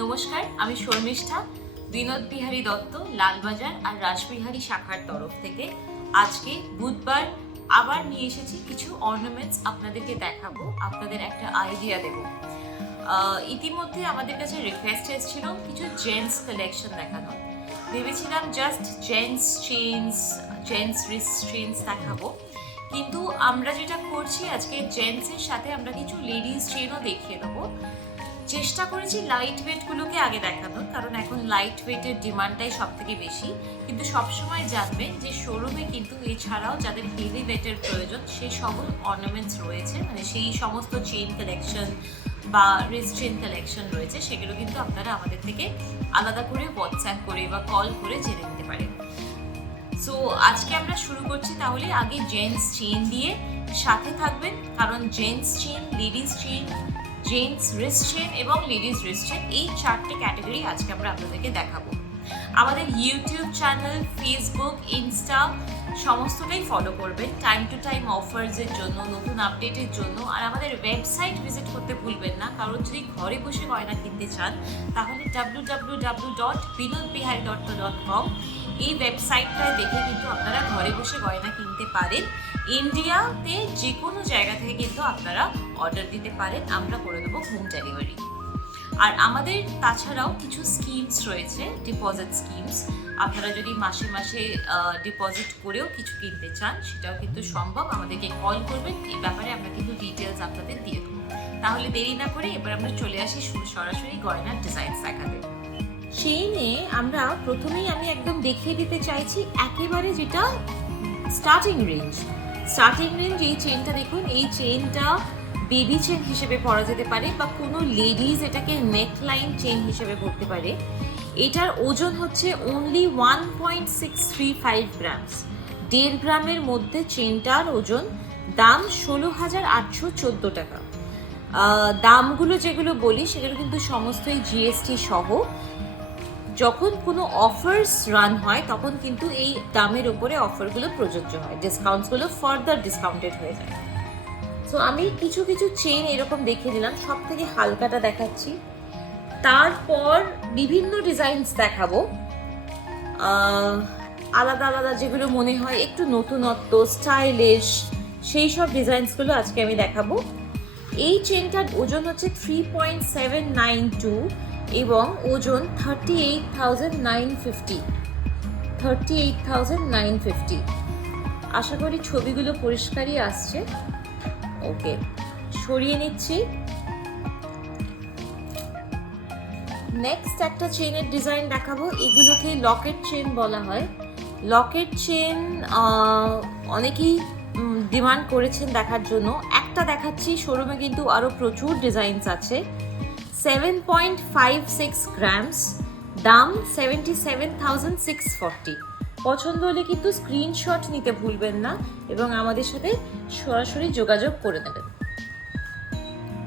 নমস্কার, আমি শর্মিষ্ঠা, বিনোদ বিহারী দত্ত, লালবাজার আর রাসবিহারী শাখার তরফ থেকে। আজকে বুধবার আবার নিয়ে এসেছি কিছু অর্নামেন্টস আপনাদেরকে দেখাবো, আপনাদের একটা আইডিয়া দেব। ইতিমধ্যে আমাদের কাছে রিকোয়েস্ট এসেছিল কিছু জেন্টস কালেকশন দেখানো ভেবেছিলাম just gents chains gents wrist chains দেখাবো। কিন্তু আমরা যেটা করছি, আজকে জেন্টসের সাথে আমরা কিছু লেডিস চেনও দেখিয়ে দেবো। চেষ্টা করেছি লাইট ওয়েটগুলোকে আগে দেখানোর, কারণ এখন লাইট ওয়েটের ডিমান্ডটাই সব থেকে বেশি। কিন্তু সবসময় জানবেন যে শোরুমে কিন্তু এছাড়াও যাদের হেভি ওয়েটের প্রয়োজন সেই সকল অর্নামেন্টস রয়েছে। মানে সেই সমস্ত চেইন কালেকশন বা রিস্ট চেইন কালেকশন রয়েছে, সেগুলো কিন্তু আপনারা আমাদের থেকে আলাদা করে হোয়াটসঅ্যাপ করে বা কল করে জেনে নিতে পারেন। সো আজকে আমরা শুরু করছি তাহলে আগে জেন্টস চেইন দিয়ে। সাথে থাকবেন, কারণ gents chain ladies chain gents wrist chain এবং লেডিস রিস্ট চেইন এই চারটে ক্যাটাগরি আজকে আমরা আপনাদেরকে দেখাবো। আমাদের ইউটিউব চ্যানেল ফেসবুক ইনস্টা সমস্তটাই ফলো করবেন। টাইম টু টাইম অফার্সের জন্য, নতুন আপডেটের জন্য। আর আমাদের ওয়েবসাইট ভিজিট করতে ভুলবেন না। কারণ যদি ঘরে বসে গয়না কিনতে চান, তাহলে W W W dot Binod Dutta dot com এই ওয়েবসাইটটায় দেখে কিন্তু আপনারা ঘরে বসে গয়না কিনতে পারেন। ইন্ডিয়াতে যে কোনো জায়গা থেকে কিন্তু আপনারা অর্ডার দিতে পারেন। আমরা করে দেবো হোম ডেলিভারি আর আমাদের তাছাড়াও কিছু স্কিমস রয়েছে ডিপোজিট স্কিমস আপনারা যদি মাসে মাসে ডিপোজিট করেও কিছু কিনতে চান, সেটাও কিন্তু সম্ভব। আমাদেরকে কল করবেন, এই ব্যাপারে আমরা কিন্তু ডিটেলস আপনাদের দিয়ে দেবো। তাহলে দেরি না করে এবার আমরা চলে আসি সরাসরি গয়নার ডিজাইন দেখাতে। সেই নিয়ে আমরা প্রথমেই আমি একদম দেখিয়ে দিতে চাইছি, একেবারে যেটা স্টার্টিং রেঞ্জ স্টার্টিং রেঞ্জ এই চেনটা দেখুন, এই চেনটা বেবি চেন হিসেবে পরা যেতে পারে বা কোনো লেডিজ এটাকে নেক লাইন চেন হিসেবে পরতে পারে। এটার ওজন হচ্ছে only one point six three five grams দেড় গ্রামের মধ্যে চেনটার ওজন দাম ষোলো হাজার আটশো চোদ্দ টাকা। দামগুলো যেগুলো বলি, সেগুলো কিন্তু সমস্তই জিএসটি সহ। যখন কোনো অফার্স রান হয়, তখন কিন্তু এই দামের উপরে অফারগুলো প্রযোজ্য হয়। ডিসকাউন্টসগুলো ফার্দার ডিসকাউন্টেড হয়ে যায়। সো আমি কিছু কিছু চেন এরকম দেখে নিলাম। সব থেকে হালকাটা দেখাচ্ছি। তারপর বিভিন্ন ডিজাইনস দেখাবো। আলাদা আলাদা যেগুলো মনে হয় একটু নতুনত্ব স্টাইলিশ সেই সব ডিজাইনসগুলো আজকে আমি দেখাবো। এই চেনটার ওজন হচ্ছে three point seven nine two এবং ওজন thirty eight thousand nine fifty thirty eight thousand nine fifty আশা করি ছবিগুলো পরিষ্কারই আসছে। ওকে, সরিয়ে নিচ্ছি। নেক্সট একটা চেনের ডিজাইন দেখাবো। এগুলোকে লকেট চেন বলা হয়। লকেট চেন অনেকেই ডিমান্ড করেছেন দেখার জন্য। একটা দেখাচ্ছি শোরুমে কিন্তু আরও প্রচুর ডিজাইনস আছে। সেভেন পয়েন্ট ফাইভ সিক্স দাম seventy seven thousand six forty পছন্দ হলে কিন্তু স্ক্রিনশট নিতে ভুলবেন না এবং আমাদের সাথে সরাসরি যোগাযোগ করে নেবেন।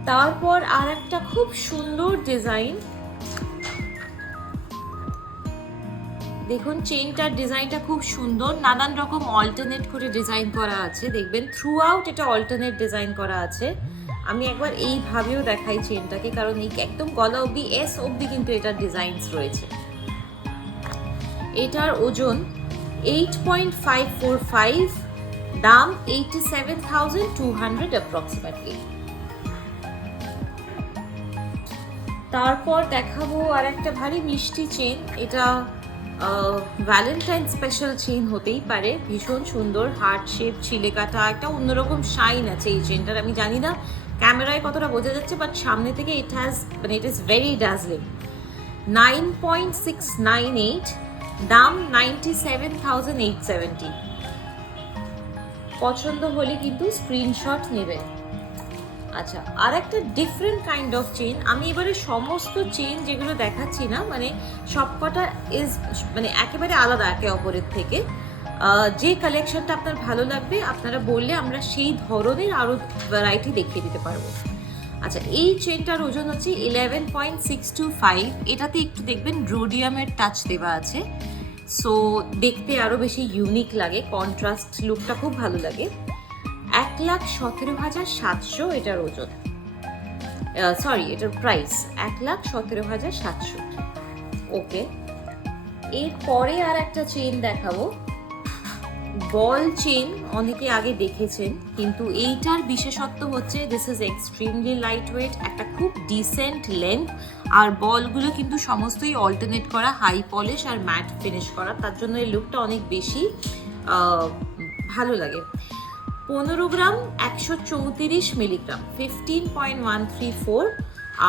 তারপর আর একটা খুব সুন্দর ডিজাইন দেখুন চেইনটার ডিজাইনটা খুব সুন্দর। নানান রকম অল্টারনেট করে ডিজাইন করা আছে। দেখবেন থ্রু আউট এটা অল্টারনেট ডিজাইন করা আছে। আমি একবার এইভাবেও দেখাই চেনটাকে কারণ এই একদম গলা অবধি এস অবধি কিন্তু এটার ডিজাইনস রয়েছে। এটার ওজন eight point five four five দাম eighty seven thousand two hundred approximately তারপর দেখাবো আর একটা ভারী মিষ্টি চেন এটা ভ্যালেন্টাইন স্পেশাল চেন হতেই পারে। ভীষণ সুন্দর হার্ট শেপ ছিলে কাটা একটা অন্যরকম শাইন আছে এই চেনটার আমি জানি না ক্যামেরায় কতটা বোঝা যাচ্ছে বাট সামনে থেকে ইট হ্যাজ মানে it is very dazzling nine point six nine eight দাম ninety seven thousand eight seventy পছন্দ হলে কিন্তু স্ক্রিনশট নেবেন। আচ্ছা আর একটা ডিফারেন্ট কাইন্ড অফ চেন আমি এবারে সমস্ত চেন যেগুলো দেখাচ্ছি না মানে সবকটা ইজ মানে একেবারে আলাদা একে অপরের থেকে যে কালেকশনটা আপনার ভালো লাগবে, আপনারা বললে আমরা সেই ধরনের আরও ভ্যারাইটি দেখিয়ে দিতে পারব। আচ্ছা এই চেনটার ওজন হচ্ছে eleven point six two five এটাতে একটু দেখবেন রোডিয়ামের টাচ দেওয়া আছে। সো দেখতে আরও বেশি ইউনিক লাগে কন্ট্রাস্ট লুকটা খুব ভালো লাগে। এক লাখ সতেরো হাজার সাতশো এটার ওজন। সরি এটার প্রাইস এক লাখ সতেরো হাজার সাতশো। ওকে এরপরে আর একটা চেন দেখাবো। বল চেন অনেকে আগে দেখেছেন, কিন্তু এইটার বিশেষত্ব হচ্ছে this is extremely light weight একটা খুব ডিসেন্ট লেন্থ আর বলগুলো কিন্তু সমস্তই অল্টারনেট করা হাই পলিশ আর ম্যাট ফিনিশ করা, তার জন্য এই লুকটা অনেক বেশি ভালো লাগে। পনেরো গ্রাম, একশো চৌত্রিশ milligram fifteen point one three four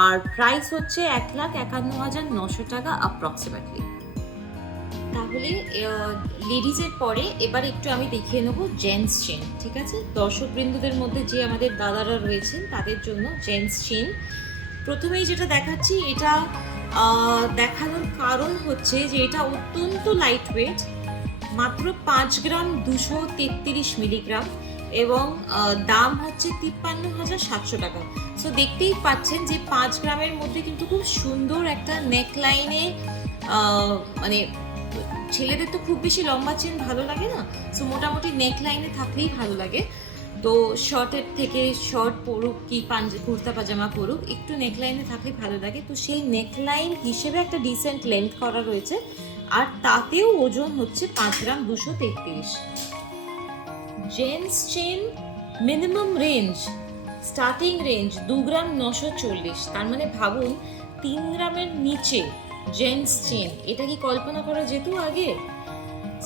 আর প্রাইস হচ্ছে এক লাখ একান্ন হাজার নশো টাকা অ্যাপ্রক্সিমেটলি তাহলে লেডিজের পরে এবার একটু আমি দেখিয়ে নেব জেন্টস চেন ঠিক আছে? দর্শকবৃন্দদের মধ্যে যে আমাদের দাদারা রয়েছেন, তাদের জন্য জেন্টস চেন প্রথমেই যেটা দেখাচ্ছি, এটা দেখানোর কারণ হচ্ছে যে এটা অত্যন্ত লাইট ওয়েট মাত্র পাঁচ গ্রাম দুশো তেত্রিশ মিলিগ্রাম এবং দাম হচ্ছে তিপ্পান্ন হাজার সাতশো টাকা। সো দেখতেই পাচ্ছেন যে পাঁচ গ্রামের মধ্যে কিন্তু খুব সুন্দর একটা নেকলাইনে মানে ছেলেদের তো খুব বেশি লম্বা চেন ভালো লাগে না সো মোটামুটি নেক লাইনে থাকলেই ভালো লাগে। তো শর্টের থেকে শর্ট পরুক কি পাঞ্জা, কুর্তা পাজামা পরুক, একটু নেকলাইনে থাকলে ভালো লাগে। তো সেই নেকলাইন হিসেবে একটা ডিসেন্ট লেন্থ করা রয়েছে, আর তাতেও ওজন হচ্ছে পাঁচ গ্রাম দুশো তেত্রিশ। Gents chain minimum range starting range দু গ্রাম নশো চল্লিশ। তার মানে ভাবুন, তিন গ্রামের নিচে জেন্টস চেন। এটা কি কল্পনা করা যেত আগে?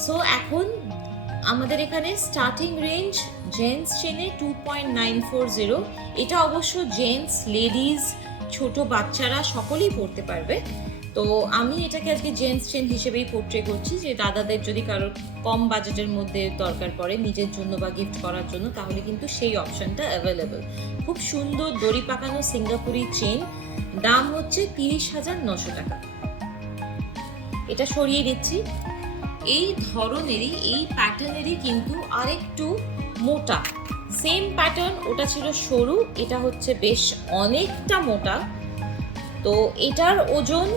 সো এখন আমাদের এখানে স্টার্টিং রেঞ্জ জেন্টস চেনে two point nine four zero এটা অবশ্য জেন্টস লেডিজ ছোট বাচ্চারা সকলেই পড়তে পারবে। তো আমি এটাকে আজকে জেন্টস চেন হিসেবেই পোর্ট্রে করছি যে দাদাদের যদি কারোর কম বাজেটের মধ্যে দরকার পড়ে নিজের জন্য বা গিফট করার জন্য, তাহলে কিন্তু সেই অপশনটা অ্যাভেলেবল খুব সুন্দর দড়ি পাকানো সিঙ্গাপুরি চেন। দাম হচ্ছে তিরিশ হাজার নশো টাকা। এটা সরিয়ে দিচ্ছি। এই ধরনেরই, এই প্যাটার্নেরই কিন্তু আরেকটু মোটা। সেম প্যাটার্ন ওটা ছিল সরু, এটা হচ্ছে বেশ অনেকটা মোটা। তো এটার ওজন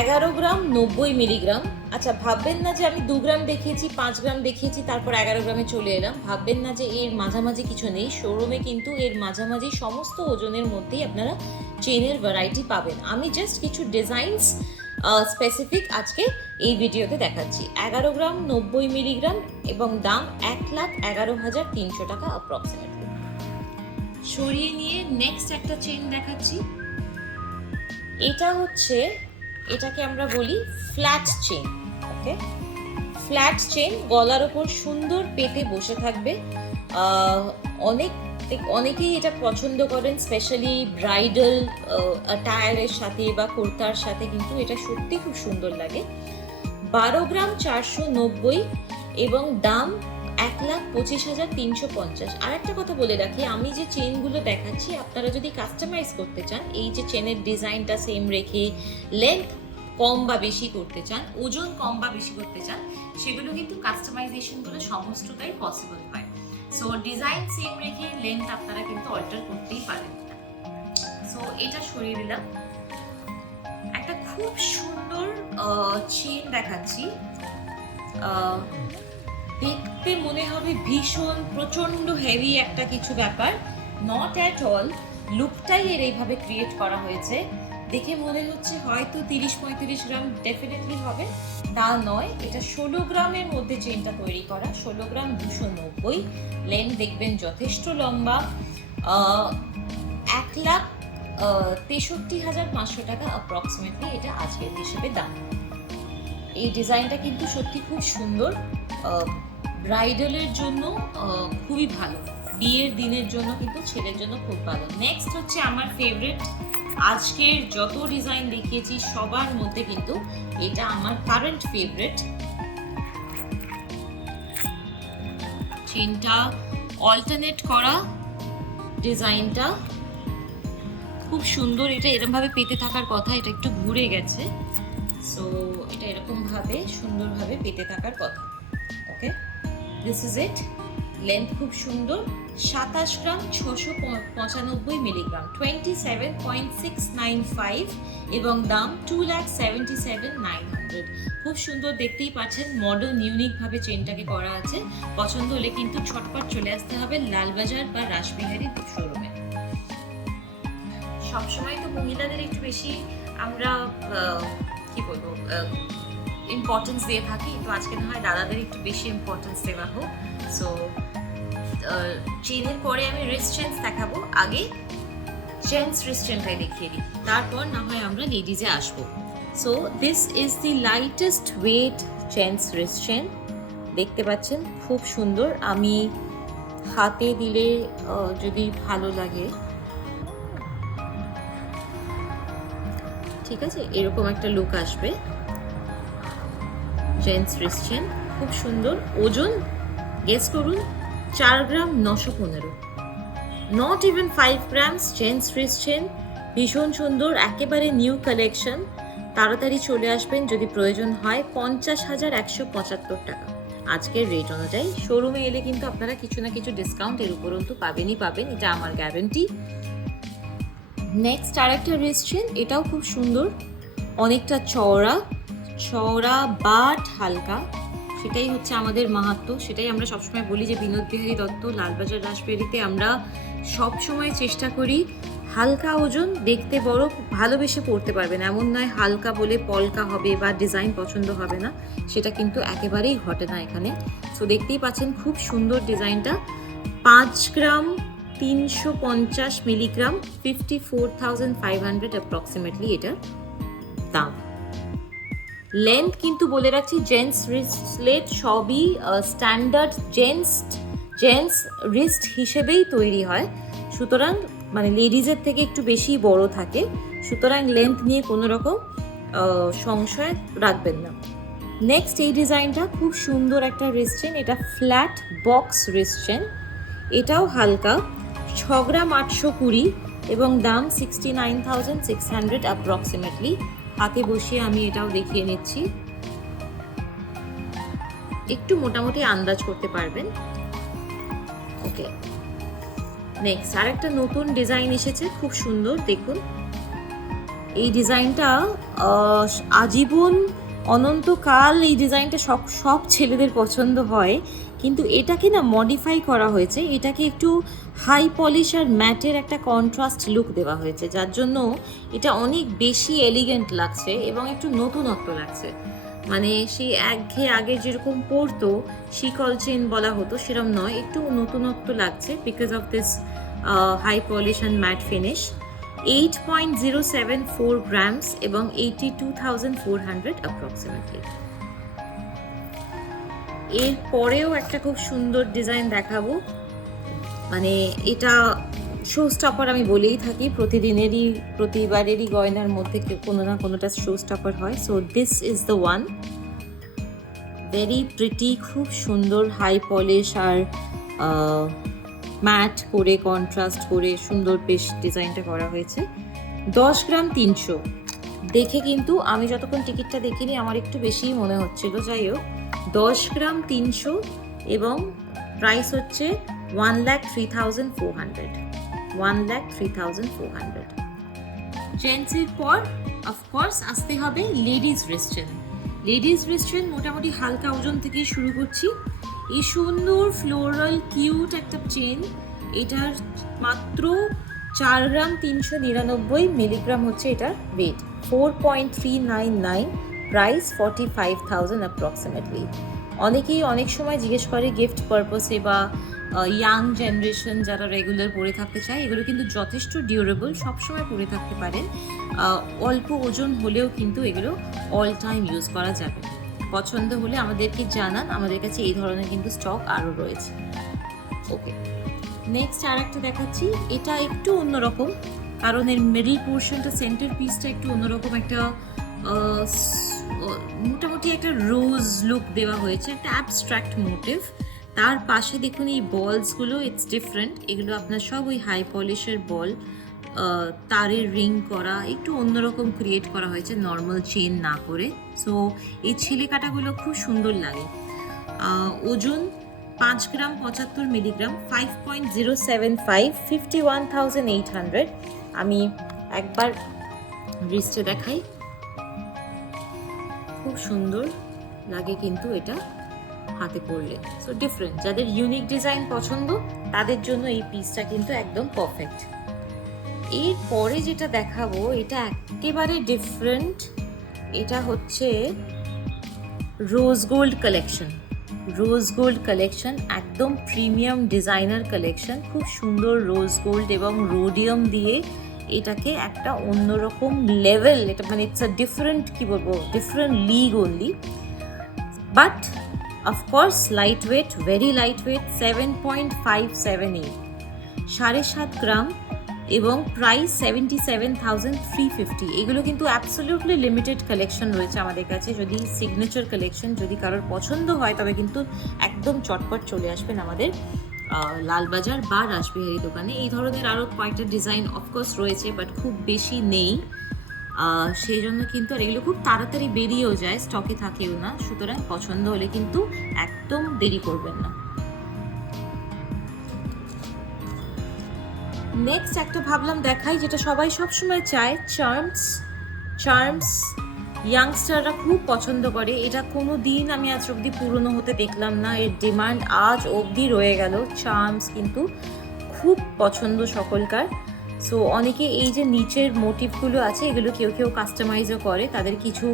এগারো গ্রাম, নব্বই মিলিগ্রাম। আচ্ছা ভাববেন না যে আমি দু গ্রাম দেখিয়েছি, পাঁচ গ্রাম দেখিয়েছি, তারপর এগারো গ্রামে চলে এলাম। ভাববেন না যে এর মাঝামাঝি কিছু নেই। শোরুমে কিন্তু এর মাঝামাঝি সমস্ত ওজনের মধ্যেই আপনারা চেনের ভ্যারাইটি পাবেন। আমি জাস্ট কিছু ডিজাইনস স্পেসিফিক আজকে এই ভিডিওতে দেখাচ্ছি। এগারো গ্রাম নব্বই মিলিগ্রাম এবং দাম এক লাখ এগারো হাজার তিনশো টাকা অ্যাপ্রক্সিমেটলি সরিয়ে নিয়ে নেক্সট একটা চেন দেখাচ্ছি। এটা হচ্ছে, এটাকে আমরা বলি flat chain okay flat chain গলার ওপর সুন্দর পেতে বসে থাকবে। অনেক অনেকেই এটা পছন্দ করেন স্পেশালি ব্রাইডাল টায়ারের সাথে বা কুর্তার সাথে কিন্তু এটা সত্যি খুব সুন্দর লাগে। বারো গ্রাম চারশো নব্বই এবং দাম এক লাখ পঁচিশ হাজার তিনশো পঞ্চাশ। আর একটা কথা বলে রাখি, আমি যে চেনগুলো দেখাচ্ছি, আপনারা যদি কাস্টমাইজ করতে চান, এই যে চেনের ডিজাইনটা সেম রেখে লেন্থ কম বা বেশি করতে চান, ওজন কম বা বেশি করতে চান, সেগুলো কিন্তু কাস্টমাইজেশনগুলো সমস্তটাই পসিবল হয়। সো ডিজাইন সেম রেখে লেন্থ আপনারা কিন্তু অল্টার করতেই পারেন। সো এটা সরিয়ে দিলাম একটা খুব সুন্দর চেন দেখাচ্ছি। দেখতে মনে হবে ভীষণ প্রচণ্ড হেভি একটা কিছু ব্যাপার। নট অ্যাট অল লুকটাই এর এইভাবে ক্রিয়েট করা হয়েছে। দেখে মনে হচ্ছে হয়তো তিরিশ পঁয়ত্রিশ গ্রাম ডেফিনেটলি হবে। তা নয়, এটা ষোলো গ্রামের মধ্যে চেনটা তৈরি করা, ষোলো গ্রাম দুশো নব্বই। লেন দেখবেন যথেষ্ট লম্বা। এক লাখ তেষট্টি হাজার পাঁচশো টাকা অ্যাপ্রক্সিমেটলি এটা আজকের হিসেবে দাম। এই ডিজাইনটা কিন্তু সত্যি খুব সুন্দর। ব্রাইডালের জন্য খুবই ভালো। বিয়ের দিনের জন্য কিন্তু ছেলের জন্য খুব ভালো। নেক্সট হচ্ছে আমার ফেভারিট আজকের যত ডিজাইন দেখিয়েছি, সবার মধ্যে কিন্তু এটা আমার কারেন্ট ফেভারিট চেনটা অল্টারনেট করা ডিজাইনটা খুব সুন্দর, এটা এরকম ভাবে পেতে থাকার কথা, এটা একটু ঘুরে গেছে। সো এটা এরকম ভাবে সুন্দরভাবে পেতে থাকার কথা। Okay this is it length খুব সুন্দর। সাতাশ গ্রাম ছশো পঁচানব্বই milligram twenty seven point six nine five এবং দাম two lakh seventy seven nine hundred খুব সুন্দর দেখতেই পাচ্ছেন মডার্ন ইউনিকভাবে চেনটাকে করা আছে। পছন্দ হলে কিন্তু ছটপট চলে আসতে হবে লালবাজার বা রাসবিহারি শোরুমে সবসময় তো মহিলাদের একটু বেশি আমরা কি বলব ইম্পর্টেন্স দিয়ে থাকি। তো আজকে না হয় দাদাদের একটু বেশি ইম্পর্টেন্স দেওয়া হোক। সো চেনের পরে আমি রিস্ট চেন্স দেখাবো। আগে জেন্টস রিস্টেন্টটাই দেখিয়ে দিই। তারপর না হয় আমরা লেডিজে আসব। So this is the lightest weight gents রিস্টেন্ট দেখতে পাচ্ছেন, খুব সুন্দর। আমি হাতে দিলে যদি ভালো লাগে। ঠিক আছে? এরকম একটা লুক আসবে। জেন্টস রিস্টেন্ট খুব সুন্দর। ওজন গেস করুন। চার গ্রাম নশো পনেরো। Not even five grams gents chain ভীষণ সুন্দর, একেবারে নিউ কালেকশন তাড়াতাড়ি চলে আসবেন যদি প্রয়োজন হয় পঞ্চাশ হাজার একশো পঁচাত্তর টাকা। আজকের রেট অনুযায়ী শোরুমে এলে কিন্তু আপনারা কিছু না কিছু ডিসকাউন্ট এর উপরন্তু পাবেনই পাবেন, এটা আমার গ্যারেন্টি নেক্সট আরেকটা রেস্টুরেন্ট এটাও খুব সুন্দর, অনেকটা চওড়া চওড়া বাট হালকা। সেটাই হচ্ছে আমাদের মাহাত্ম। সেটাই আমরা সবসময় বলি যে বিনোদ বিহারী দত্ত লালবাজার রাসবেরিতে আমরা সবসময় চেষ্টা করি হালকা ওজন দেখতে বড়, ভালোবেসে পড়তে পারবেন এমন নয় হালকা বলে পলকা হবে বা ডিজাইন পছন্দ হবে না। সেটা কিন্তু একেবারেই ঘটে না এখানে। সো দেখতেই পাচ্ছেন খুব সুন্দর ডিজাইনটা। পাঁচ গ্রাম তিনশো পঞ্চাশ milligram fifty four thousand five hundred approximately এটার দাম। লেন্থ কিন্তু বলে রাখছি জেন্টস রিস্টলেট সবই স্ট্যান্ডার্ড জেন্টস জেন্টস রিস্ট হিসেবেই তৈরি হয়। সুতরাং মানে লেডিজের থেকে একটু বেশি বড় থাকে। সুতরাং লেন্থ নিয়ে কোনো রকম সংশয় রাখবেন না। নেক্সট এই ডিজাইনটা খুব সুন্দর একটা রিস্টচেন এটা ফ্ল্যাট বক্স রিস্টচেন এটাও হালকা, ছ গ্রাম আটশো কুড়ি এবং দাম sixty nine thousand six hundred approximately হাতে বসিয়ে আমি এটাও দেখিয়ে নিচ্ছি। একটু মোটামুটি আন্দাজ করতে পারবেন। ওকে। নেক্সট আর একটা নতুন ডিজাইন এসেছে, খুব সুন্দর, দেখুন। এই ডিজাইনটা আজীবন অনন্তকাল এই ডিজাইনটা সব সব ছেলেদের পছন্দ হয়। কিন্তু এটাকে না মডিফাই করা হয়েছে, এটাকে একটু হাই পলিশ আর ম্যাটের একটা কন্ট্রাস্ট লুক দেওয়া হয়েছে, যার জন্য এটা অনেক বেশি এলিগেন্ট লাগছে এবং একটু নতুনত্ব লাগছে। মানে সেই একঘেয়ে আগে যেরকম পরতো, শিকল চেন বলা হতো সেরকম নয়, একটু নতুনত্ব লাগছে because of this high polish and matte finish eight point zero seven four grams এবং eighty two thousand four hundred approximately এর পরেও একটা খুব সুন্দর ডিজাইন দেখাবো। মানে এটা শো স্টপার আমি বলেই থাকি, প্রতিদিনেরই, প্রতিবারেরই গয়নার মধ্যে কোনো না কোনোটা শো স্টপার হয়। So this is the one very pretty খুব সুন্দর হাই পলিশ আর ম্যাট করে কন্ট্রাস্ট করে, সুন্দর বেশ ডিজাইনটা করা হয়েছে। দশ গ্রাম তিনশো। দেখে কিন্তু আমি যতক্ষণ টিকিটটা দেখিনি, আমার একটু বেশিই মনে হচ্ছিল। যাই হোক, দশ গ্রাম তিনশো এবং প্রাইস হচ্ছে one lakh three thousand four hundred one lakh three thousand four hundred জেন্টসের পর অফকোর্স আসতে হবে লেডিস রেস্টুরেন্ট লেডিস রেস্টুরেন্ট মোটামুটি হালকা ওজন থেকেই শুরু করছি। এই সুন্দর ফ্লোরাল কিউট একটা চেন এটার মাত্র চার গ্রাম তিনশো নিরানব্বই মিলিগ্রাম হচ্ছে এটার weight four point three nine nine price forty five thousand approximately অনেকেই অনেক সময় জিজ্ঞেস করে গিফট পারপসে বা ইয়াং জেনারেশন যারা রেগুলার পরে থাকতে চায়, এগুলো কিন্তু যথেষ্ট ডিউরেবল সবসময় পরে থাকতে পারেন অল্প ওজন হলেও কিন্তু এগুলো অল টাইম ইউজ করা যাবে। পছন্দ হলে আমাদেরকে জানান, আমাদের কাছে এই ধরনের কিন্তু স্টক আরও রয়েছে। ওকে নেক্সট আর একটা দেখাচ্ছি। এটা একটু অন্যরকম, কারণ এর মিডল পোর্শনটা সেন্টার পিসটা একটু অন্যরকম একটা মোটামুটি একটা রোজ লুক দেওয়া হয়েছে, একটা অ্যাবস্ট্রাক্ট মোটিভ তার পাশে দেখুন এই বলসগুলো ইটস ডিফারেন্ট এগুলো আপনার সব ওই হাই পলিশের বল তারের রিং করা, একটু অন্যরকম ক্রিয়েট করা হয়েছে নর্মাল চেন না করে। সো এই ছেলে কাটাগুলো খুব সুন্দর লাগে। ওজন পাঁচ গ্রাম পঁচাত্তর milligram five point zero seven five fifty one thousand eight hundred আমি একবার রিস্টে দেখাই। খুব সুন্দর লাগে কিন্তু এটা। হাতে পরলে সো ডিফারেন্ট যাদের ইউনিক ডিজাইন পছন্দ, তাদের জন্য এই পিসটা কিন্তু একদম পারফেক্ট এর পরে যেটা দেখাবো, এটা একেবারে ডিফারেন্ট এটা হচ্ছে rose gold collection rose gold collection একদম প্রিমিয়াম ডিজাইনার কালেকশন খুব সুন্দর রোজ গোল্ড এবং রোডিয়াম দিয়ে এটাকে একটা অন্যরকম লেভেল এটা মানে ইটস আ ডিফারেন্ট কী বলব different league only but of course light weight very light weight seven point five seven eight সাড়ে সাত গ্রাম এবং price seventy seven thousand three fifty এগুলো কিন্তু অ্যাবসলিউটলি লিমিটেড কালেকশন রয়েছে আমাদের কাছে। যদি সিগনেচার কালেকশন যদি কারোর পছন্দ হয়, তবে কিন্তু একদম চটপট চলে আসবেন আমাদের লালবাজার বা রাসবিহারী দোকানে। এই ধরনের আরও কয়েকটা ডিজাইন অফকোর্স রয়েছে বাট খুব বেশি নেই। সেই জন্য কিন্তু আর এগুলো খুব তাড়াতাড়ি বেরিয়েও যায় স্টকে থাকেও না। সুতরাং পছন্দ হলে কিন্তু একদম দেরি করবেন না। নেক্সট একটা ভাবলাম দেখাই, যেটা সবাই সবসময় চায় চার্মস চার্মস ইয়াংস্টাররা খুব পছন্দ করে। এটা কোনো দিন আমি আজ অবধি পুরনো হতে দেখলাম না। এর ডিমান্ড আজ অবধি রয়ে গেল। চার্মস কিন্তু খুব পছন্দ সকলকার। সো অনেকে এই যে নিচের মোটিভগুলো আছে, এগুলো কেউ কেউ কাস্টমাইজও করে। তাদের কিছু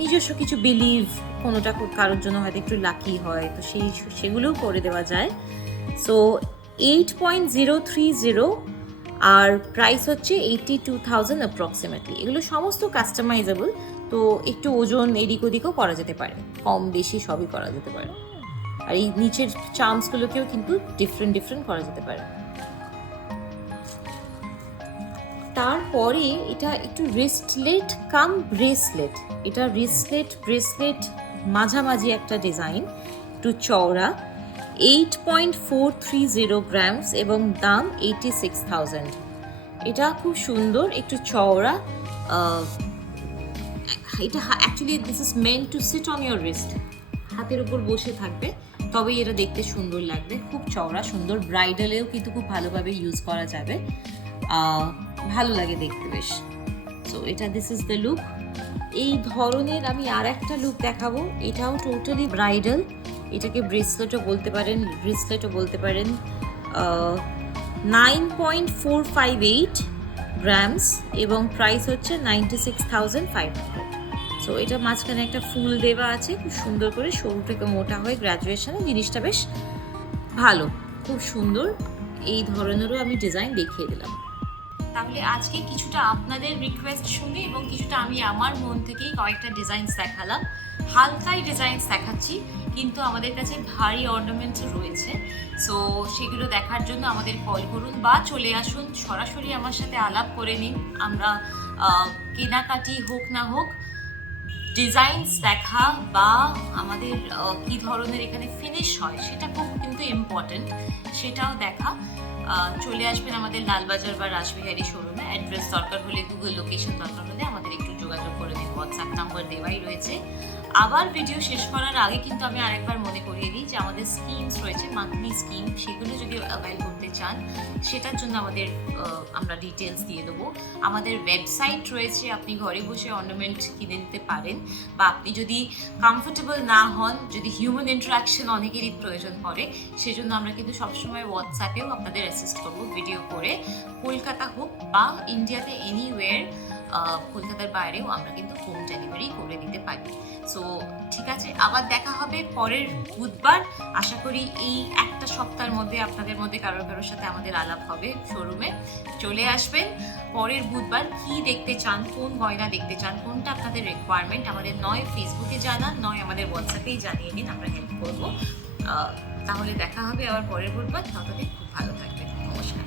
নিজস্ব কিছু বিলিভ কোনোটা কারোর জন্য হয়তো একটু লাকি হয়, তো সেই সেগুলোও করে দেওয়া যায়। So eight point zero three zero আর প্রাইস হচ্ছে এইটি টু থাউজেন্ড অ্যাপ্রক্সিমেটলি এগুলো সমস্ত কাস্টমাইজেবল তো একটু ওজন এদিক ওদিকও করা যেতে পারে। কম, বেশি সবই করা যেতে পারে। আর এই নিচের চার্মসগুলোকেও কিন্তু ডিফারেন্ট ডিফারেন্ট করা যেতে পারে। তারপরে এটা একটু রিস্টলেট কাম ব্রেসলেট এটা রিস্টলেট ব্রেসলেট মাঝামাঝি একটা ডিজাইন একটু চওড়া। Eight point four three zero grams এবং দাম এইটি সিক্স থাউজেন্ড এটা খুব সুন্দর, একটু চওড়া। এটা actually this is meant to sit on your wrist হাতের উপর বসে থাকবে, তবেই এটা দেখতে সুন্দর লাগবে। খুব চওড়া, সুন্দর ব্রাইডালেও কিন্তু খুব ভালোভাবে ইউজ করা যাবে। ভালো লাগে দেখতে বেশ। সো এটা দিস ইজ দ্য লুক এই ধরনের আমি আর একটা লুক দেখাবো। এটাও টোটালি ব্রাইডাল এটাকে ব্রেসলেটও বলতে পারেন ব্রেসলেটও বলতে পারেন। Nine point four five eight grams এবং প্রাইস হচ্ছে ninety six thousand five hundred so এটা মাঝখানে একটা ফুল দেওয়া আছে। খুব সুন্দর করে সরু থেকে মোটা হয়ে গ্র্যাজুয়েশনে জিনিসটা বেশ ভালো, খুব সুন্দর। এই ধরনেরও আমি ডিজাইন দেখিয়ে দিলাম। তাহলে আজকে কিছুটা আপনাদের রিকোয়েস্ট শুনে এবং কিছুটা আমি আমার মন থেকেই কয়েকটা ডিজাইনস দেখালাম। হালকাই ডিজাইনস দেখাচ্ছি, কিন্তু আমাদের কাছে ভারী অর্নামেন্টস রয়েছে। সো সেগুলো দেখার জন্য আমাদের কল করুন বা চলে আসুন। সরাসরি আমার সাথে আলাপ করে নিন। আমরা কেনাকাটি হোক না হোক ডিজাইনস দেখা বা আমাদের কি ধরনের এখানে ফিনিশ হয়, সেটা খুব কিন্তু ইম্পর্টেন্ট সেটাও দেখা। চলে আসবেন আমাদের লালবাজার বা রাসবিহারি শোরুমে অ্যাড্রেস দরকার হলে গুগল লোকেশন দরকার হলে আমাদের একটু যোগাযোগ করে দিন। হোয়াটসঅ্যাপ নাম্বার দেওয়াই রয়েছে। আবার ভিডিও শেষ করার আগে কিন্তু আমি আরেকবার মনে করিয়ে দিই যে আমাদের স্কিমস রয়েছে মান্থলি স্কিম সেগুলো যদি অ্যাভেল করতে চান, সেটার জন্য আমাদের আমরা ডিটেলস দিয়ে দেবো। আমাদের ওয়েবসাইট রয়েছে, আপনি ঘরে বসে অর্নামেন্ট কিনে নিতে পারেন বা আপনি যদি কমফোর্টেবল না হন, যদি হিউম্যান ইন্টারাকশন অনেকেরই প্রয়োজন পড়ে, সেজন্য আমরা কিন্তু সবসময় হোয়াটসঅ্যাপেও আপনাদের অ্যাসিস্ট করব ভিডিও করে। কলকাতা হোক বা ইন্ডিয়াতে এনিওয়ের কলকাতার বাইরেও আমরা কিন্তু হোম ডেলিভারি করে দিতে পারি। সো ঠিক আছে, আবার দেখা হবে পরের বুধবার। আশা করি এই একটা সপ্তাহের মধ্যে আপনাদের মধ্যে কারোর কারোর সাথে আমাদের আলাপ হবে শোরুমে। চলে আসবেন পরের বুধবার, কি দেখতে চান, কোন গয়না দেখতে চান, কোনটা আপনাদের রিকোয়ারমেন্ট আমাদের নয় ফেসবুকে জানান, নয় আমাদের হোয়াটসঅ্যাপেই জানিয়ে দিন, আমরা হেল্প করব। তাহলে দেখা হবে আবার পরের বুধবার। ততদিন খুব ভালো থাকবেন। নমস্কার।